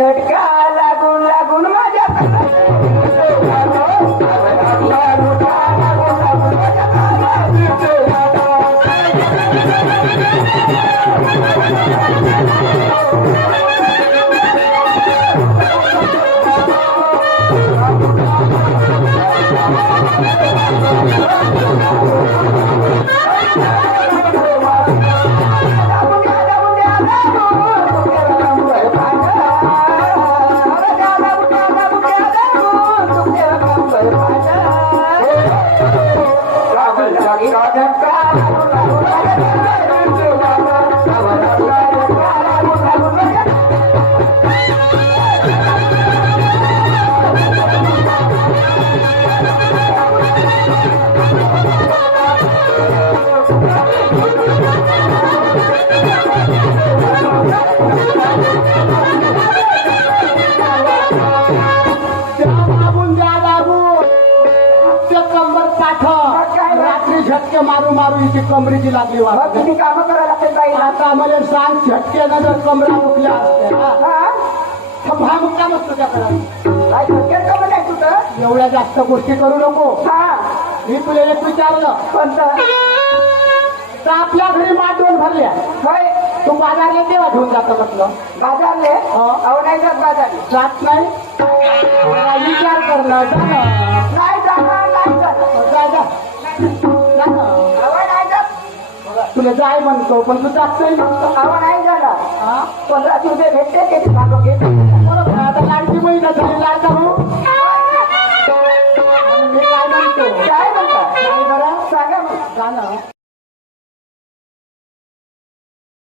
झटका लागून लागून माझ्या झटके मारू मारू इथे कमरेची लागली मग किती कामं करायला लागतील बाई आता आम्हाला सांग झटक्यानं जर कमरा दुखल्या असत्या तर भाग काम असतो त्याकडे काय झटक्यात कामं नाही तुझं एवढ्या जास्त गोष्टी करू नको हा मी तुला एक विचारलं कोणतं तर आपल्या घरी माटवून भरल्या होय तू बाजारला तेव्हा घेऊन जातो म्हटलं बाजारले अहो नाही जात बाजारले जात नाही मला विचार करणं जा ना. नाही जाणार नाही जाणार जा जा. जा ना. अहो नाही जात तुला जाय म्हणतो पण तू जात नाही म्हणतो अहो नाही जाणार हा 1500 रुपये भेटते ते सांगतो घेते बरोबर आता लाडकी महिना झाली लाडका भाऊ मी काय म्हणतो काय म्हणता काय बरं सांगा मग जा ना